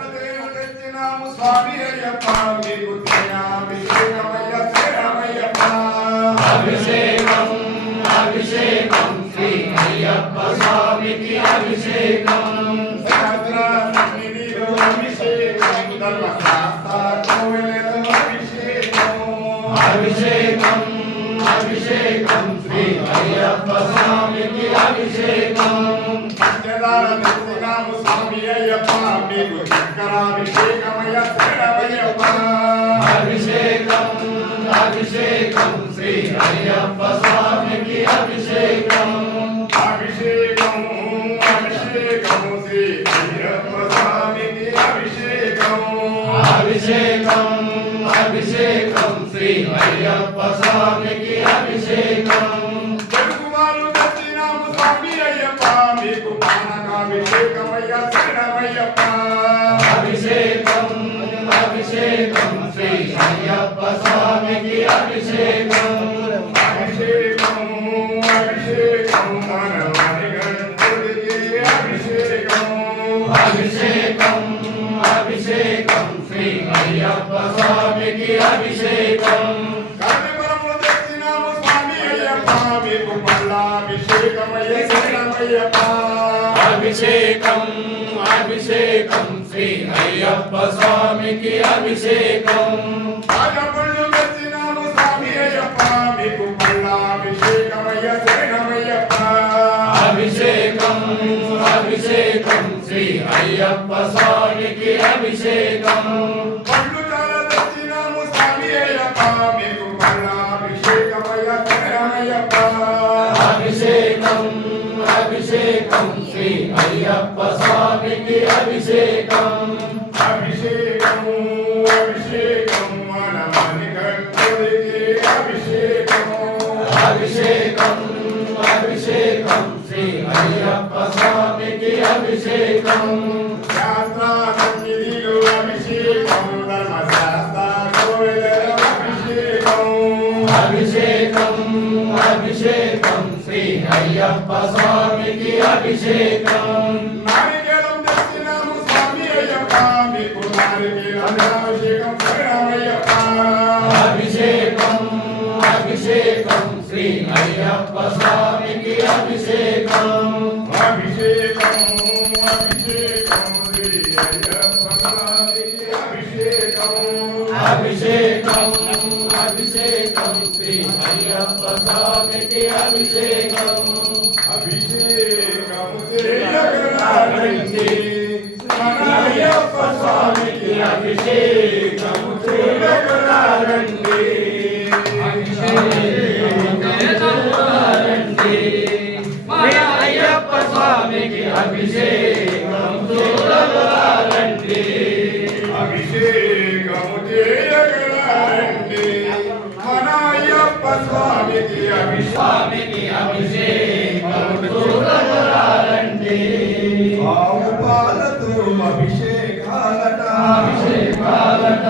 తెచ్చినాము స్వామి అయ్యప్ప మీకు అభిషేకమయ్య శ్రీరామయ్యప్ప అభిషేకం అభిషేకం శ్రీ అయ్యప్ప స్వామికి అభిషేకం సహస్రనిధిలో అభిషేకం ధర్మశాస్త్ర కోవెలలో అభిషేకం అభిషేకం అభిషేకం శ్రీ అయ్యప్ప స్వామికి అభిషేకం తెచ్చినాము స్వామి అయ్యప్ప మీకు చక్రాభిషేకమయ్య శ్రీరామయ్యప్ప అభిషేకం అభిషేకం శ్రీ అయ్యప్ప స్వామికి అభిషేకం అభిషేకం అభిషేకం శ్రీ అయ్యప్ప స్వామికి అభిషేకం అభిషేకం అభిషేకం శ్రీ అయ్యప్ప స్వామికి అభిషేకం తెలుగువారు తెచ్చినాము స్వామి అయ్యప్ప మీకు పానకాభిషేకమయ్య శ్రీరామయ్యప్ప అభిషేకం అభిషేకం శ్రీ అయ్యప్ప స్వామికి అభిషేకం అభిషేకం అభిషేకం మనవారి గణపతికి అభిషేకం అభిషేకం అభిషేకం శ్రీ అయ్యప్ప స్వామికి అభిషేకం కర్మపరము తెచ్చినాము స్వామి అయ్యప్ప మీకు పల్లాభిషేకమయ్య శ్రీరామయ్యప్ప అభిషేకం అభిషేకం శ్రీ అయ్యప్ప స్వామికి అభిషేకం రాజపళ్ళు తెచ్చినాము స్వామి అయ్యప్ప మీకు పల్లాభిషేకమయ్య శ్రీరామయ్యప్ప అభిషేకం అభిషేకం శ్రీ అయ్యప్ప స్వామికి అభిషేకం పళ్ళు చాలా తెచ్చినాము స్వామి అయ్యప్ప మీకు పల్లాభిషేకమయ్య శ్రీరామయ్యప్ప అభిషేకం అభిషేకం శ్రీ అయ్యప్ప స్వామికి అభిషేకం అభిషేకం అభిషేకం మనమని గణపతికి అభిషేకం అభిషేకం అభిషేకం శ్రీ అయ్యప్ప స్వామికి అభిషేకం శాస్త్రాసన్నిధిలో అభిషేకం ధర్మశాస్త్ర కోవెలలో అభిషేకం అభిషేకం అభిషేకం శ్రీ అయ్యప్ప స్వామికి అభిషేకం నారికేళం తెచ్చినాము స్వామి అయ్యప్ప మీకు నారికేళం అభిషేకం శ్రీరామయ్యప్ప అభిషేకం అభిషేకం శ్రీ అయ్యప్ప స్వామికి అభిషేకం అభిషేకం అభిషేకం శ్రీ అయ్యప్ప స్వామికి అభిషేకం అభిషేకం అభిషేకం శ్రీ అయ్యప్ప స్వామికి అభిషేకం అభిషేకం చేయగలరండి మన అయ్యప్ప స్వామికి అభిషేకం చేయగలరండి మన అయ్యప్ప స్వామికి అభిషేకం చూడగలరండి అభిషేకం చేయగలరండి మన అయ్యప్ప స్వామికి స్వామికి అభిషేకం చూడగలరండి ఆవు పాలతో అభిషేకాలట అభిషేకాలట